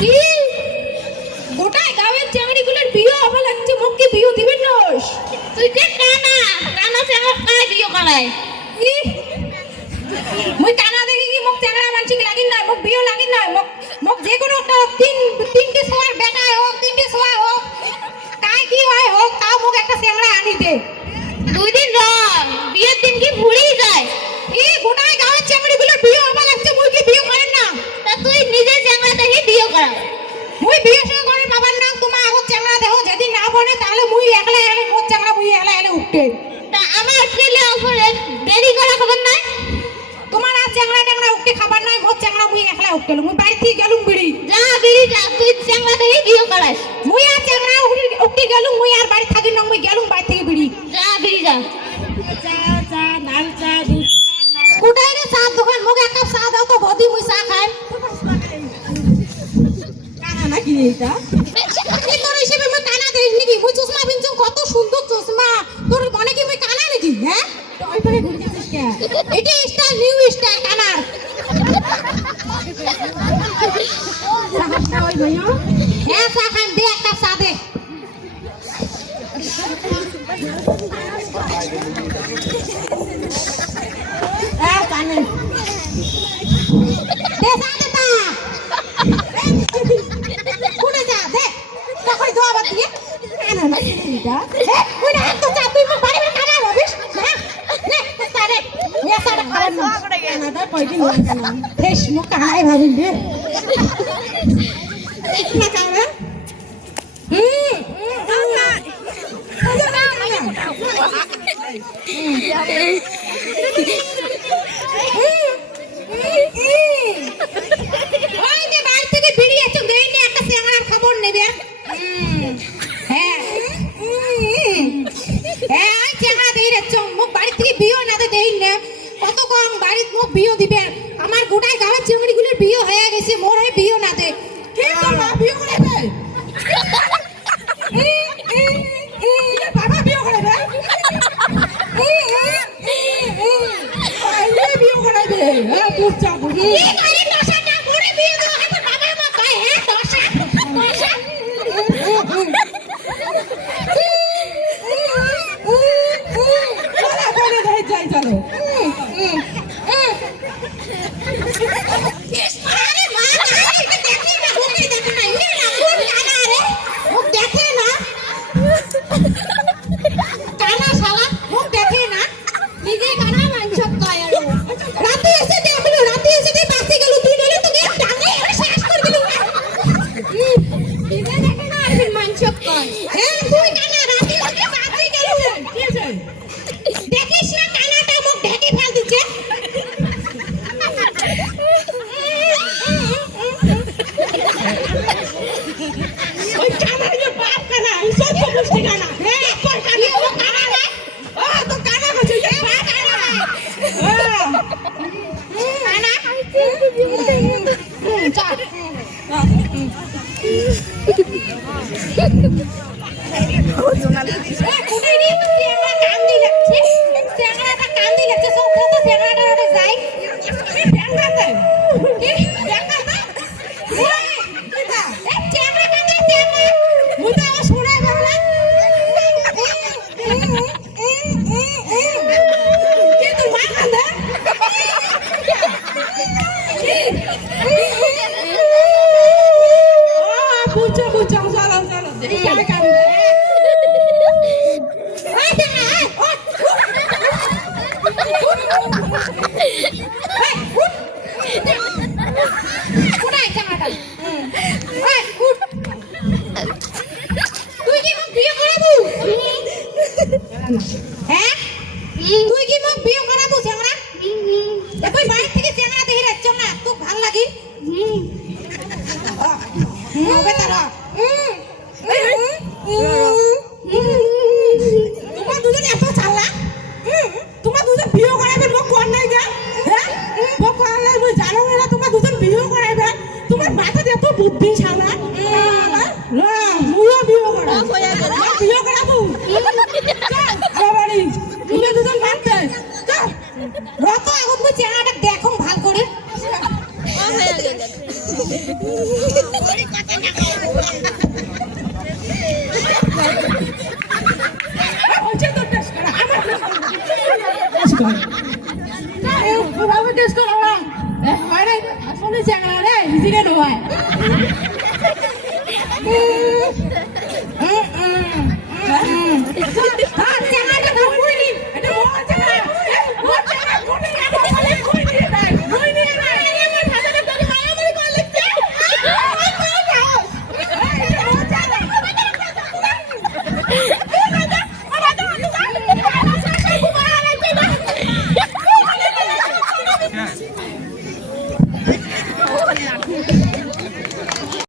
কি গোটায় গাঁয়ের চাংড়িগুলোর বিয়ে হবে লাগছে, মোক কি বিয়ে দিবেন না? তুই যে কানা কানা চাঙা কাই বিয়ে করায় মুই কানা দেখি কি মোক চাংড়া মানসিক লাগিন না, মোক বিয়ে লাগিন না, মোক যে কোনো একটা তিনটে সোয়ার বেটা হোক, তিনটে সোয়া হোক, কাই কি হয় হোক, তাও মোক একটা চাংড়া আনি দে। 2 দিন রং বিয়ের দিন কি ভুলি যায়? এই গোটায় গাঁয়ের চাংড়িগুলোর বিয়ে হবে লাগছে, মুই কি বিয়ে করেন না? তা তুই নিজে চাঙা দেখি বিয়ে করা। মুই বিয়ে সঙ্গে করে বাবার নাম তোমার আগত চাংড়া দেহ, যদি না বনে তাহলে মুই একলা একলা মোর চাংড়া মুই একলা একলা উঠতে। তা আমার ছেলে উপরে দেরি করা খবর নাই। তোমার আর চাংড়া টাংড়া উঠতে খাবার নাই, মোর চাংড়া মুই একলা উঠতে। মুই বাড়ি থেকে গেলুম বিড়ি, যা বিড়ি যা, তুই চাঙা দেখি বিয়ে করাস। মুই আর চাংড়া উঠতে গেলুম, মুই আর বাড়ি থাকি না, মুই গেলুম বাড়ি থেকে বিড়ি। যা বিড়ি যা। কোটায় রে চা দোকান, মোক এক কাপ চা দাও তো বদি, মুই চা খাই। কানা নাকি এটা? এই তোর হিসেবে মুই কানা দেই নাকি? মুই চশমা পিনছম, কত সুন্দর চশমা। তোর মনে কি মুই কানা নাকি? হ্যাঁ ওই পারে ঘুরে গেছিস কে? এটা স্টাইল, নিউ স্টাইল কানার। ওই ভাইয়া হ্যাঁ চা খাই, দে এক কাপ চা দে। হ্যাঁ কানে দে চা দে তা। কোনে যা দে তখন জবাব দিয়ে কানা না এটা। ওই না তো চা, তুই মোক বাড়ি বাড়ি কানা হবিস না? নে চা দে, ওই চাটা খাবার না। কানাটা কয়দিন না কানা ফেস মোক কানাই ভাবিন দে না কানা। ওই যে বাড়ি থেকে বেরিয়ে এসো, দেই নে একটা চেংড়ার খবর নেবে। হ্যাঁ হ্যাঁ ওই চেংড়া দেই রে চং, মোক বাড়ি থেকে বিয়ে না দে দেই না, কত কম বাড়িত মোক বিয়ে দিবে। আমার গোটায় গাঁয়ের চেংড়িগুলোর বিয়ে হয়ে গেছে, মোর হে বিয়ে না দে। কে তোর মা বিয়ে করাবে? বাবা বিয়ে করাবে? বিয়ে করাবে? হ্যাঁ বুঝছা বুঝি। হ্যাঁ তুই কি মোক বিয়ে করাবো চেংড়া? তুই বাড়ি থেকে চেংড়া দেখি রাখছ না, তোর ভাল লাগি? হবে তারা